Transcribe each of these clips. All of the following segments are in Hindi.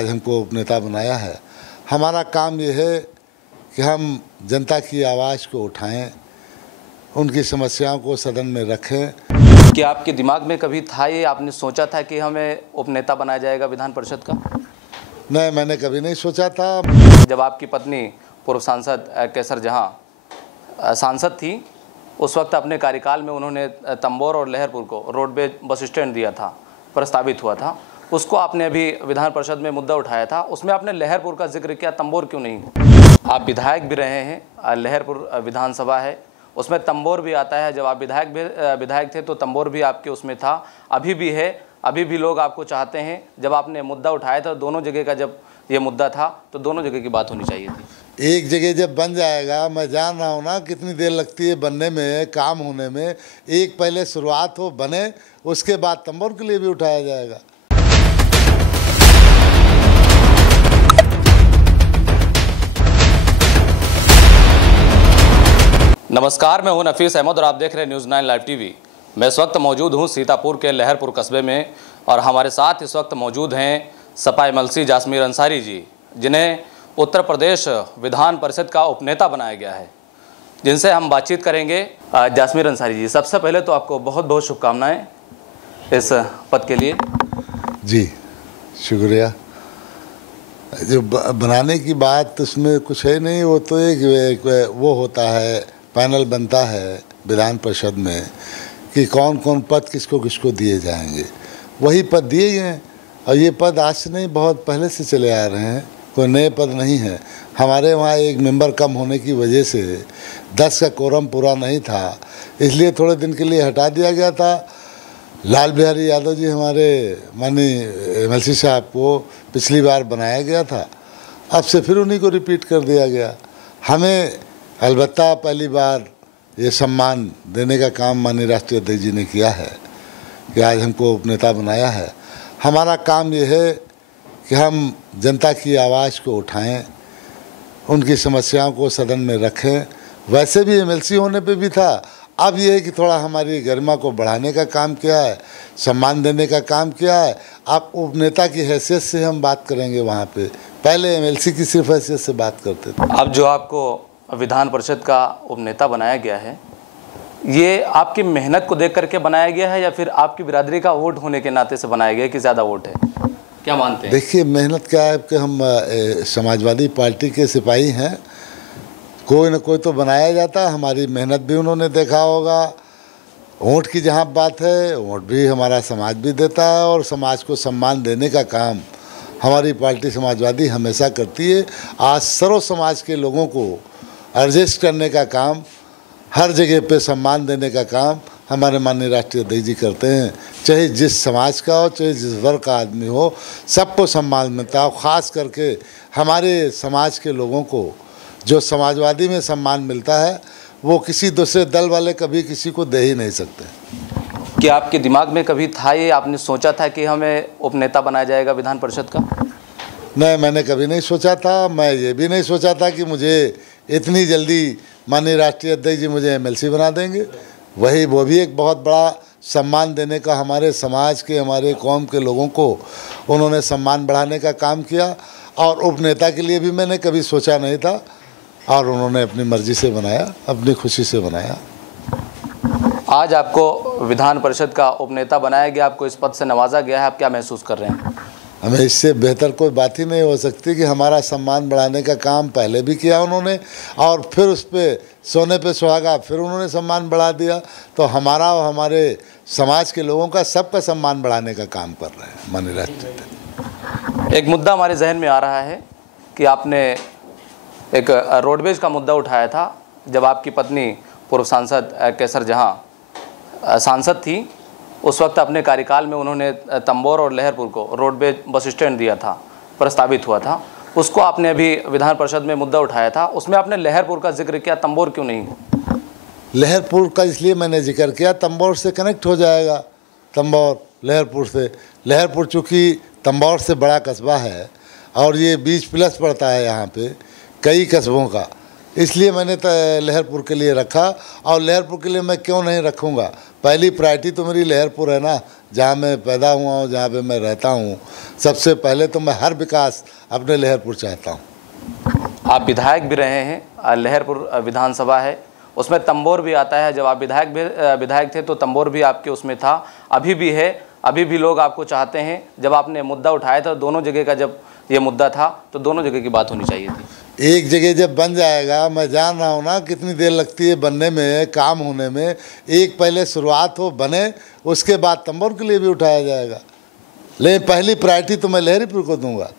आज हमको उपनेता बनाया है। हमारा काम ये है कि हम जनता की आवाज़ को उठाएं, उनकी समस्याओं को सदन में रखें। क्या आपके दिमाग में कभी था ये, आपने सोचा था कि हमें उपनेता बनाया जाएगा विधान परिषद का? नहीं, मैंने कभी नहीं सोचा था। जब आपकी पत्नी पूर्व सांसद केसर जहां सांसद थी, उस वक्त अपने कार्यकाल में उन्होंने तंबोर और लहरपुर को रोडवेज बस स्टैंड दिया था, प्रस्तावित हुआ था। उसको आपने अभी विधान परिषद में मुद्दा उठाया था, उसमें आपने लहरपुर का जिक्र किया, तंबोर क्यों नहीं? आप विधायक भी रहे हैं, लहरपुर विधानसभा है, उसमें तंबोर भी आता है। जब आप विधायक थे तो तंबोर भी आपके उसमें था, अभी भी है, अभी भी लोग आपको चाहते हैं। जब आपने मुद्दा उठाया था दोनों जगह का, जब ये मुद्दा था तो दोनों जगह की बात होनी चाहिए थी। एक जगह जब बन जाएगा, मैं जान रहा हूँ ना कितनी देर लगती है बनने में, काम होने में। एक पहले शुरुआत हो, बने, उसके बाद तंबोर के लिए भी उठाया जाएगा। नमस्कार, मैं हूं नफीस अहमद और आप देख रहे हैं न्यूज़ 9 लाइव टीवी। मैं इस वक्त मौजूद हूं सीतापुर के लहरपुर कस्बे में और हमारे साथ इस वक्त मौजूद हैं सपा एमएलसी जासमीर अंसारी जी, जिन्हें उत्तर प्रदेश विधान परिषद का उपनेता बनाया गया है, जिनसे हम बातचीत करेंगे। जासमीर अंसारी जी, सबसे पहले तो आपको बहुत बहुत शुभकामनाएं इस पद के लिए। जी शुक्रिया। जो बनाने की बात उसमें कुछ है नहीं, वो तो एक वो होता है, पैनल बनता है विधान परिषद में कि कौन कौन पद किसको किसको दिए जाएंगे। वही पद दिए गए हैं और ये पद आज से नहीं, बहुत पहले से चले आ रहे हैं, कोई नए पद नहीं है। हमारे वहाँ एक मेंबर कम होने की वजह से 10 का कोरम पूरा नहीं था, इसलिए थोड़े दिन के लिए हटा दिया गया था। लाल बिहारी यादव जी हमारे माननीय एमएलसी साहब को पिछली बार बनाया गया था, अब से फिर उन्हीं को रिपीट कर दिया गया। हमें अलबत्ता पहली बार ये सम्मान देने का काम माननीय राष्ट्रीय अध्यक्ष जी ने किया है कि आज हमको उपनेता बनाया है। हमारा काम ये है कि हम जनता की आवाज़ को उठाएं, उनकी समस्याओं को सदन में रखें। वैसे भी एमएलसी होने पे भी था, अब ये है कि थोड़ा हमारी गरिमा को बढ़ाने का काम किया है, सम्मान देने का काम किया है। आप उपनेता की हैसियत से हम बात करेंगे वहाँ पे, पहले एमएलसी की सिर्फ हैसियत से बात करते थे। अब जो आपको विधान परिषद का उपनेता बनाया गया है, ये आपकी मेहनत को देख करके बनाया गया है या फिर आपकी बिरादरी का वोट होने के नाते से बनाया गया है कि ज़्यादा वोट है? क्या मानते हैं? देखिए, मेहनत क्या है कि हम समाजवादी पार्टी के सिपाही हैं, कोई न कोई तो बनाया जाता है। हमारी मेहनत भी उन्होंने देखा होगा। वोट की जहाँ बात है, वोट भी हमारा समाज भी देता है और समाज को सम्मान देने का काम हमारी पार्टी समाजवादी हमेशा करती है। आज सर्व समाज के लोगों को एडजस्ट करने का काम, हर जगह पे सम्मान देने का काम हमारे माननीय राष्ट्रीय अध्यक्ष जी करते हैं। चाहे जिस समाज का हो, चाहे जिस वर्ग का आदमी हो, सबको सम्मान मिलता है। ख़ास करके हमारे समाज के लोगों को जो समाजवादी में सम्मान मिलता है, वो किसी दूसरे दल वाले कभी किसी को दे ही नहीं सकते। क्या आपके दिमाग में कभी था ये, आपने सोचा था कि हमें उपनेता बनाया जाएगा विधान परिषद का? नहीं, मैंने कभी नहीं सोचा था। मैं ये भी नहीं सोचा था कि मुझे इतनी जल्दी माननीय राष्ट्रीय अध्यक्ष जी मुझे एमएलसी बना देंगे। वो भी एक बहुत बड़ा सम्मान देने का, हमारे समाज के, हमारे कौम के लोगों को उन्होंने सम्मान बढ़ाने का काम किया। और उपनेता के लिए भी मैंने कभी सोचा नहीं था और उन्होंने अपनी मर्जी से बनाया, अपनी खुशी से बनाया। आज आपको विधान परिषद का उपनेता बनाया गया, आपको इस पद से नवाजा गया है, आप क्या महसूस कर रहे हैं? हमें इससे बेहतर कोई बात ही नहीं हो सकती कि हमारा सम्मान बढ़ाने का काम पहले भी किया उन्होंने और फिर उस पर सोने पे सुहागा, फिर उन्होंने सम्मान बढ़ा दिया। तो हमारा और हमारे समाज के लोगों का, सबका सम्मान बढ़ाने का काम कर रहे हैं माननीय राष्ट्रपति। एक मुद्दा हमारे जहन में आ रहा है कि आपने एक रोडवेज का मुद्दा उठाया था। जब आपकी पत्नी पूर्व सांसद केसर जहां सांसद थी, उस वक्त अपने कार्यकाल में उन्होंने तंबोर और लहरपुर को रोडवेज बस स्टैंड दिया था, प्रस्तावित हुआ था। उसको आपने अभी विधान परिषद में मुद्दा उठाया था, उसमें आपने लहरपुर का जिक्र किया, तंबोर क्यों नहीं? लहरपुर का इसलिए मैंने जिक्र किया, तंबोर से कनेक्ट हो जाएगा। तंबोर लहरपुर से, लहरपुर चूँकि तंबोर से बड़ा कस्बा है और ये 20 प्लस पड़ता है यहाँ पे कई कस्बों का, इसलिए मैंने लहरपुर के लिए रखा। और लहरपुर के लिए मैं क्यों नहीं रखूँगा, पहली प्रायोरिटी तो मेरी लहरपुर है ना, जहाँ मैं पैदा हुआ हूँ, जहाँ पे मैं रहता हूँ। सबसे पहले तो मैं हर विकास अपने लहरपुर चाहता हूँ। आप विधायक भी रहे हैं, लहरपुर विधानसभा है, उसमें तंबोर भी आता है। जब आप विधायक थे तो तंबोर भी आपके उसमें था, अभी भी है, अभी भी लोग आपको चाहते हैं। जब आपने मुद्दा उठाया था दोनों जगह का, जब ये मुद्दा था तो दोनों जगह की बात होनी चाहिए थी। एक जगह जब बन जाएगा, मैं जान रहा हूँ ना कितनी देर लगती है बनने में, काम होने में। एक पहले शुरुआत हो, बने, उसके बाद तंबोर के लिए भी उठाया जाएगा। लेकिन पहली प्रायोरिटी तो मैं लहरपुर को दूंगा,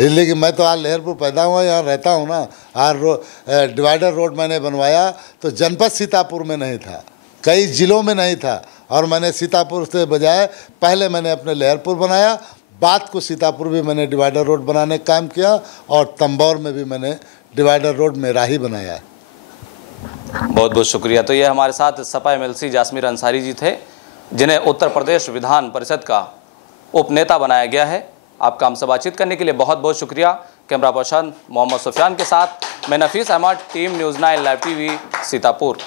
इसलिए कि मैं तो आज लहरपुर पैदा हुआ, यहाँ रहता हूँ ना। आज डिवाइडर रोड मैंने बनवाया तो जनपद सीतापुर में नहीं था, कई ज़िलों में नहीं था, और मैंने सीतापुर से बजाय पहले मैंने अपने लहरपुर बनाया, बाद को सीतापुर भी मैंने डिवाइडर रोड बनाने का काम किया, और तंबौर में भी मैंने डिवाइडर रोड मेरा ही बनाया है। बहुत बहुत शुक्रिया। तो ये हमारे साथ सपा MLC जासमीर अंसारी जी थे, जिन्हें उत्तर प्रदेश विधान परिषद का उपनेता बनाया गया है। आपका हमसे बातचीत करने के लिए बहुत बहुत शुक्रिया। कैमरा पर्सन मोहम्मद सुफियान के साथ मैं Nafees Ahmed, team news 9 live TV, Sitapur.